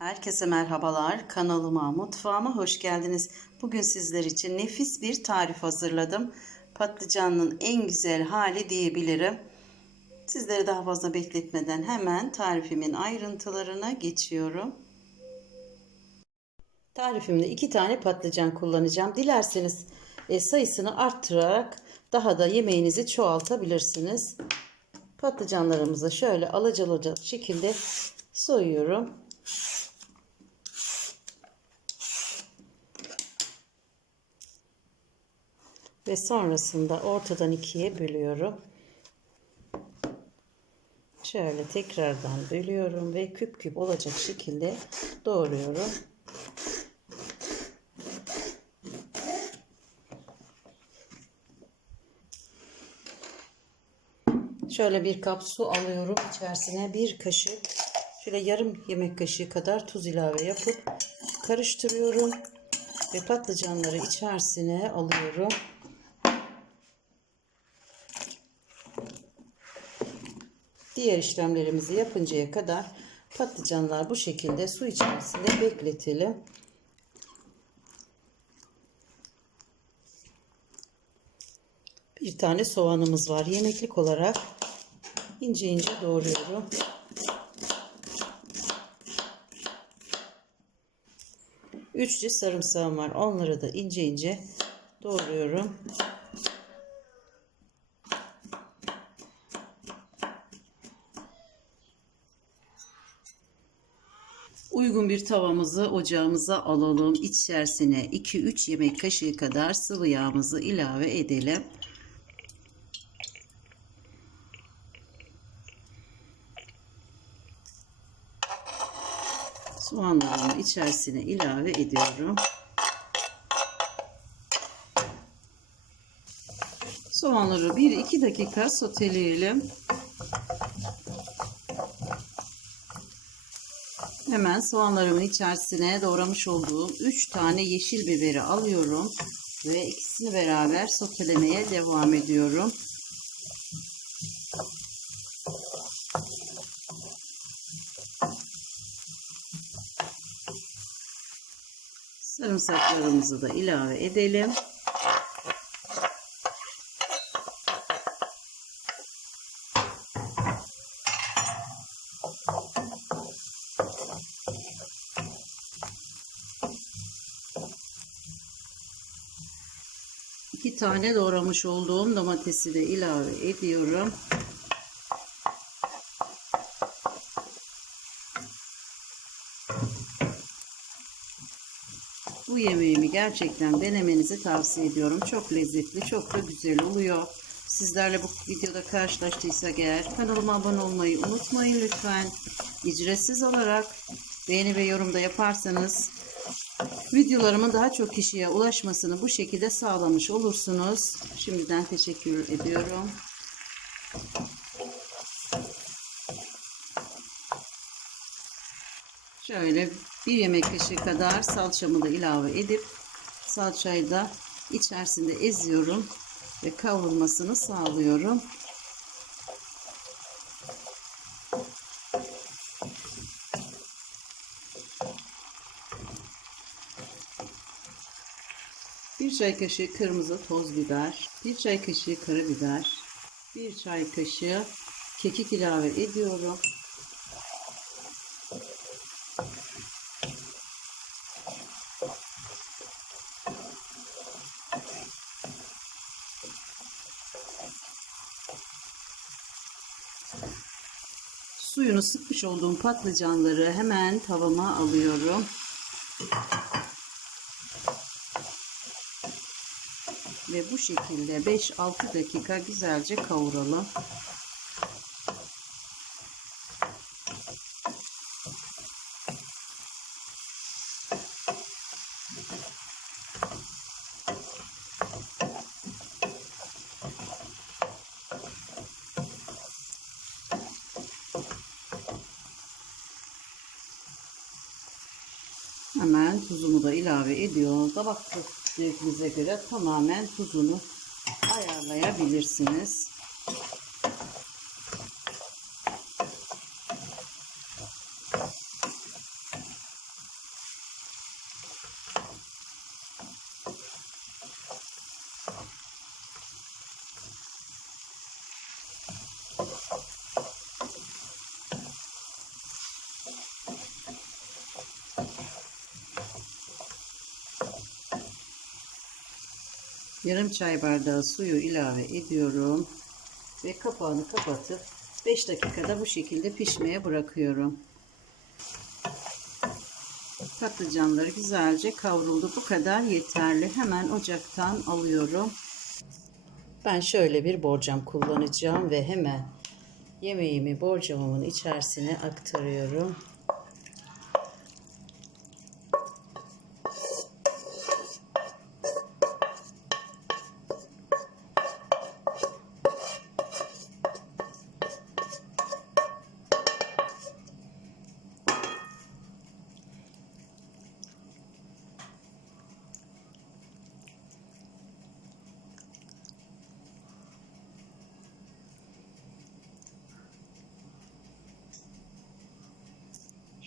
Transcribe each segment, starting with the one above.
Herkese merhabalar. Kanalıma, mutfağıma hoş geldiniz. Bugün sizler için nefis bir tarif hazırladım. Patlıcanın en güzel hali diyebilirim. Sizleri daha fazla bekletmeden hemen tarifimin ayrıntılarına geçiyorum. Tarifimde iki tane patlıcan kullanacağım. Dilerseniz e, sayısını arttırarak daha da yemeğinizi çoğaltabilirsiniz. Patlıcanlarımızı şöyle alacalı şekilde soyuyorum. Ve sonrasında ortadan ikiye bölüyorum. Şöyle tekrardan bölüyorum ve küp küp olacak şekilde doğruyorum. Şöyle bir kap su alıyorum. İçerisine bir kaşık, şöyle yarım yemek kaşığı kadar tuz ilave yapıp karıştırıyorum. Ve patlıcanları içerisine alıyorum. Diğer işlemlerimizi yapıncaya kadar patlıcanlar bu şekilde su içerisinde bekletelim. Bir tane soğanımız var. Yemeklik olarak ince ince doğruyorum. Üç diş sarımsağım var. Onları da ince ince doğruyorum. Uygun bir tavamızı ocağımıza alalım. İçerisine 2-3 yemek kaşığı kadar sıvı yağımızı ilave edelim. Soğanlarımı içerisine ilave ediyorum. Soğanları 1-2 dakika soteleyelim. Hemen soğanlarımın içerisine doğramış olduğum 3 tane yeşil biberi alıyorum ve ikisini beraber sotelemeye devam ediyorum. Sarımsaklarımızı da ilave edelim. Tane doğramış olduğum domatesi de ilave ediyorum. Bu yemeğimi gerçekten denemenizi tavsiye ediyorum. Çok lezzetli, çok da güzel oluyor. Sizlerle bu videoda karşılaştıysak eğer kanalıma abone olmayı unutmayın lütfen. Ücretsiz olarak beğeni ve yorumda yaparsanız videolarımın daha çok kişiye ulaşmasını bu şekilde sağlamış olursunuz. Şimdiden teşekkür ediyorum. Şöyle bir yemek kaşığı kadar salçamı da ilave edip salçayı da içerisinde eziyorum ve kavrulmasını sağlıyorum. Bir çay kaşığı kırmızı toz biber, bir çay kaşığı karabiber, bir çay kaşığı kekik ilave ediyorum. Suyunu sıkmış olduğum patlıcanları hemen tavama alıyorum. Ve bu şekilde 5-6 dakika güzelce kavuralım. Hemen tuzumu da ilave ediyor. Tabak zevkinize göre tamamen tuzunu ayarlayabilirsiniz. Yarım çay bardağı suyu ilave ediyorum. Ve kapağını kapatıp 5 dakikada bu şekilde pişmeye bırakıyorum. Patlıcanları güzelce kavruldu. Bu kadar yeterli. Hemen ocaktan alıyorum. Ben şöyle bir borcam kullanacağım ve hemen yemeğimi borcamımın içerisine aktarıyorum.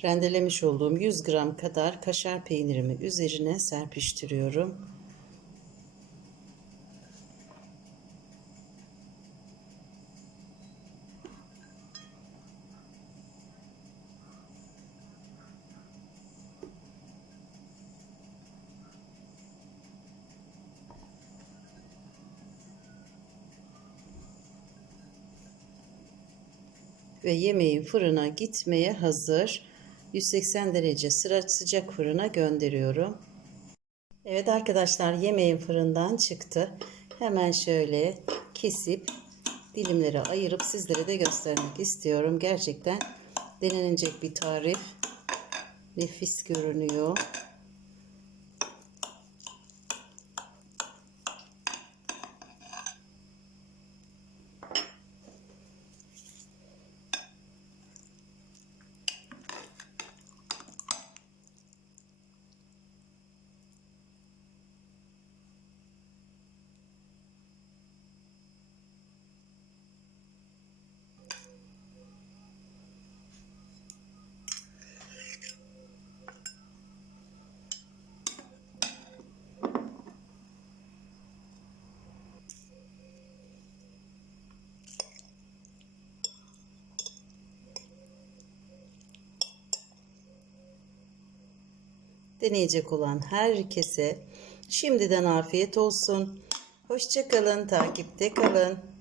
Rendelemiş olduğum 100 gram kadar kaşar peynirimi üzerine serpiştiriyorum. ve yemeğin fırına gitmeye hazır. 180 derece sıra sıcak fırına gönderiyorum. Evet arkadaşlar yemeğin fırından çıktı. Hemen şöyle kesip dilimlere ayırıp sizlere de göstermek istiyorum. Gerçekten denenecek bir tarif. Nefis görünüyor. Deneyecek olan herkese şimdiden afiyet olsun. Hoşçakalın, takipte kalın.